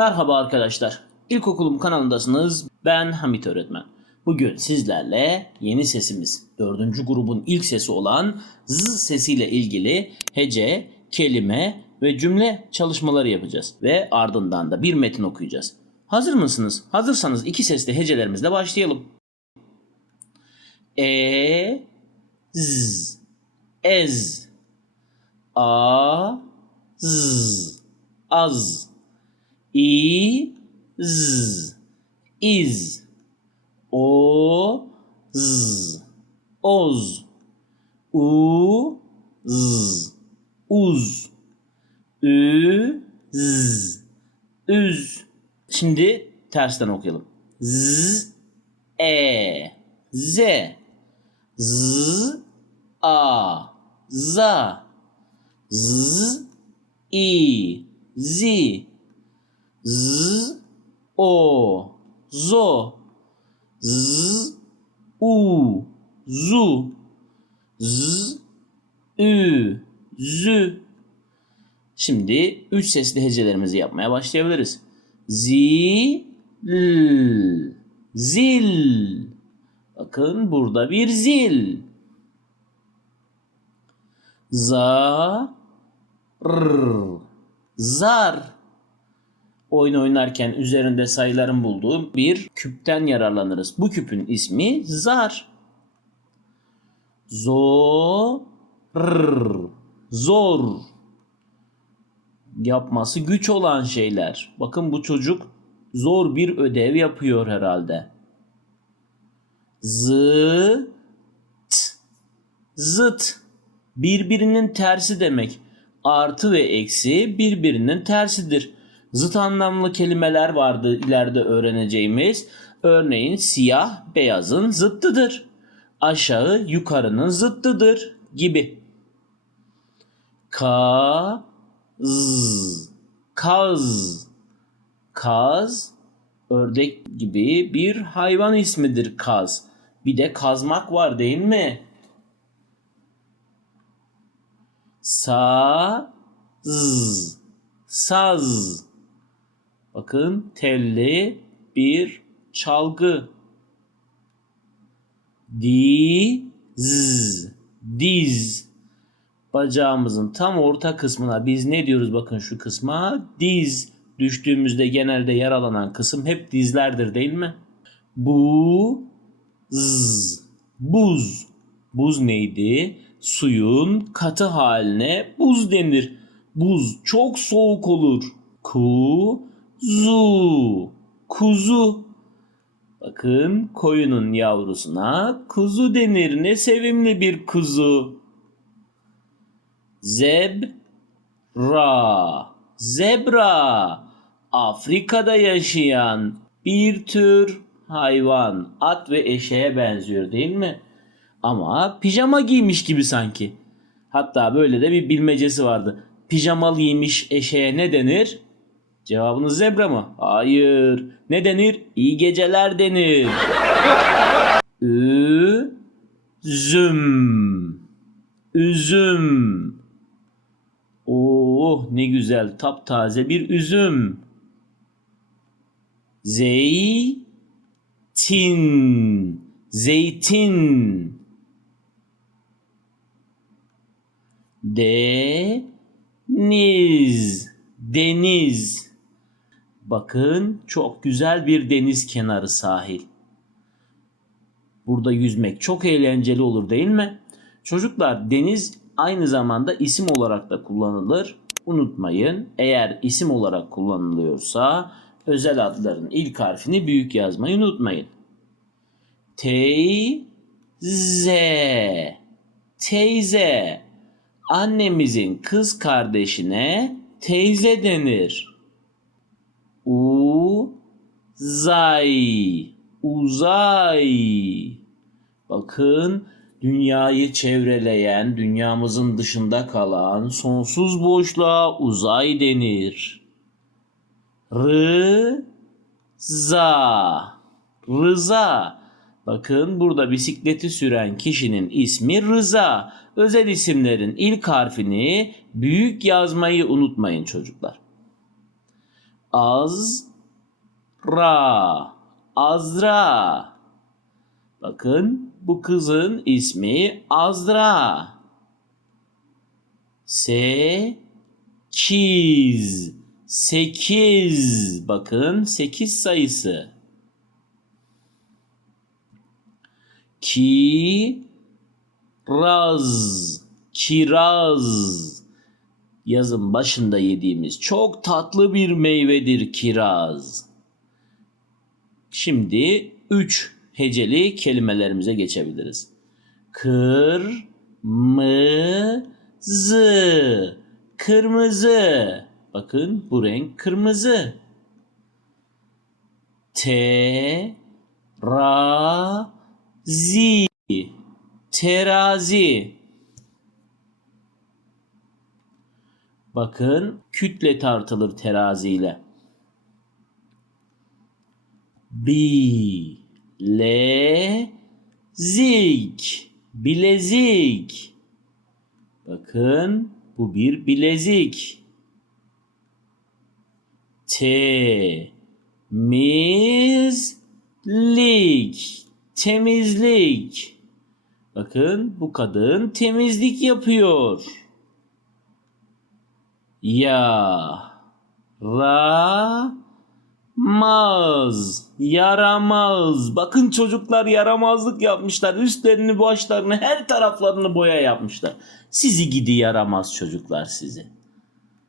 Merhaba arkadaşlar. İlkokulum kanalındasınız. Ben Hamit Öğretmen. Bugün sizlerle yeni sesimiz, dördüncü grubun ilk sesi olan Z sesiyle ilgili hece, kelime ve cümle çalışmaları yapacağız. Ve ardından da bir metin okuyacağız. Hazır mısınız? Hazırsanız iki sesli hecelerimizle başlayalım. E, Z, Ez, A, Z, Az, İ, Z, İz, O, Z, Oz, U, Z, Uz, Ü, Z, Üz. Şimdi tersten okuyalım. Z, E, Z, Z, A, Za, Z, İ, Zi, Z, O, Zo, Z, U, Zu, Z, Ü, Zü. Şimdi üç sesli hecelerimizi yapmaya başlayabiliriz. Zi, zil. Bakın burada bir zil. Za, r, zar. Oyun oynarken üzerinde sayıların bulduğu bir küpten yararlanırız. Bu küpün ismi zar. Zor, zor. Yapması güç olan şeyler. Bakın bu çocuk zor bir ödev yapıyor herhalde. Zıt, zıt. Birbirinin tersi demek. Artı ve eksi birbirinin tersidir. Zıt anlamlı kelimeler vardı ileride öğreneceğimiz. Örneğin siyah beyazın zıttıdır. Aşağı yukarının zıttıdır gibi. Ka z kaz kaz ördek gibi bir hayvan ismidir kaz. Bir de kazmak var değil mi? Sa z saz Bakın telli bir çalgı. Diz diz bacağımızın tam orta kısmına biz ne diyoruz bakın şu kısma diz düştüğümüzde genelde yaralanan kısım hep dizlerdir değil mi? Bu z buz buz neydi? Suyun katı haline buz denir. Buz çok soğuk olur. Ku zu kuzu. Bakın koyunun yavrusuna kuzu denir. Ne sevimli bir kuzu. Zebra. Zebra. Afrika'da yaşayan bir tür hayvan. At ve eşeğe benziyor değil mi? Ama pijama giymiş gibi sanki. Hatta böyle de bir bilmecesi vardı. Pijamalı giymiş eşeğe ne denir? Cevabınız zebra mı? Hayır. Ne denir? İyi geceler denir. Üzüm. Üzüm. Oh ne güzel taptaze bir üzüm. Zeytin. Zeytin. Deniz. Deniz. Bakın çok güzel bir deniz kenarı sahil. Burada yüzmek çok eğlenceli olur değil mi? Çocuklar deniz aynı zamanda isim olarak da kullanılır. Unutmayın eğer isim olarak kullanılıyorsa özel adların ilk harfini büyük yazmayı unutmayın. Teyze. Teyze. Annemizin kız kardeşine teyze denir. Uzay. Uzay. Bakın dünyayı çevreleyen, dünyamızın dışında kalan sonsuz boşluğa uzay denir. Rıza. Rıza. Bakın burada bisikleti süren kişinin ismi Rıza. Özel isimlerin ilk harfini büyük yazmayı unutmayın çocuklar. Azra. Azra. Bakın bu kızın ismi Azra. Sekiz. Sekiz. Bakın sekiz sayısı. Kiraz. Kiraz. Yazın başında yediğimiz çok tatlı bir meyvedir kiraz. Şimdi üç heceli kelimelerimize geçebiliriz. Kırmızı. Kırmızı. Bakın bu renk kırmızı. Terazi. Terazi. Bakın kütle tartılır teraziyle. Bilezik. Bilezik. Bakın bu bir bilezik. Temizlik. Temizlik. Bakın bu kadın temizlik yapıyor. Yaramaz. Yaramaz. Bakın çocuklar yaramazlık yapmışlar. Üstlerini, başlarını, her taraflarını boya yapmışlar. Sizi gidi yaramaz çocuklar sizi.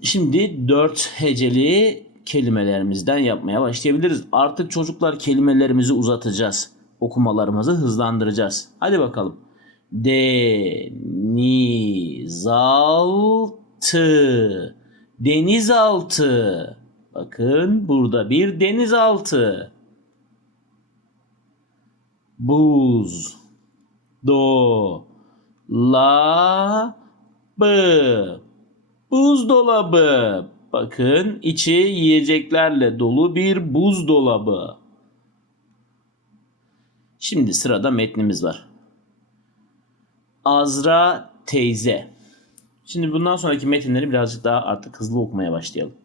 Şimdi dört heceli kelimelerimizden yapmaya başlayabiliriz. Artık çocuklar kelimelerimizi uzatacağız. Okumalarımızı hızlandıracağız. Hadi bakalım. Denizaltı. Denizaltı. Bakın burada bir denizaltı. Buz. Do. La. Bı. Buzdolabı. Bakın içi yiyeceklerle dolu bir buzdolabı. Şimdi sırada metnimiz var. Azra teyze. Şimdi bundan sonraki metinleri birazcık daha artık hızlı okumaya başlayalım.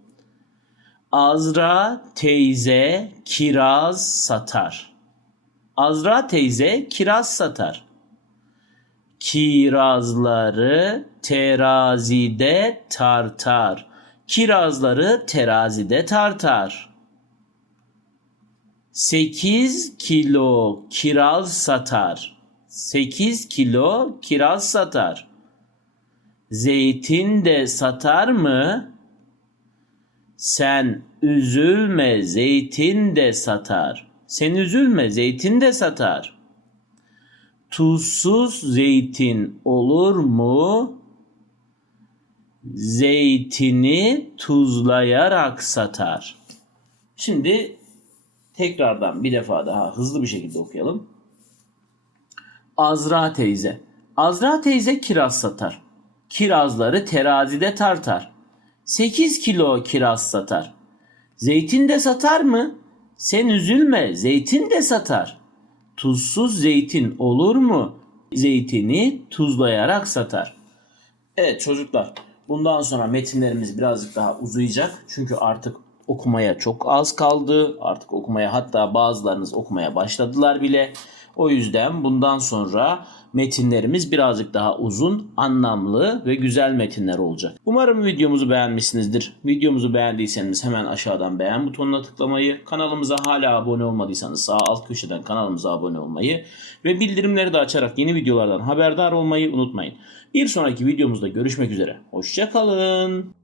Azra teyze kiraz satar. Azra teyze kiraz satar. Kirazları terazide tartar. Kirazları terazide tartar. 8 kilo kiraz satar. 8 kilo kiraz satar. Zeytin de satar mı? Sen üzülme zeytin de satar. Sen üzülme zeytin de satar. Tuzsuz zeytin olur mu? Zeytini tuzlayarak satar. Şimdi tekrardan bir defa daha hızlı bir şekilde okuyalım. Azra teyze. Azra teyze kiraz satar. Kirazları terazide tartar. 8 kilo kiraz satar. Zeytin de satar mı? Sen üzülme, zeytin de satar. Tuzsuz zeytin olur mu? Zeytini tuzlayarak satar. Evet çocuklar, bundan sonra metinlerimiz birazcık daha uzayacak. Çünkü artık okumaya çok az kaldı. Artık okumaya hatta bazılarınız okumaya başladılar bile. O yüzden bundan sonra metinlerimiz birazcık daha uzun, anlamlı ve güzel metinler olacak. Umarım videomuzu beğenmişsinizdir. Videomuzu beğendiyseniz hemen aşağıdan beğen butonuna tıklamayı, kanalımıza hala abone olmadıysanız sağ alt köşeden kanalımıza abone olmayı ve bildirimleri de açarak yeni videolardan haberdar olmayı unutmayın. Bir sonraki videomuzda görüşmek üzere. Hoşçakalın.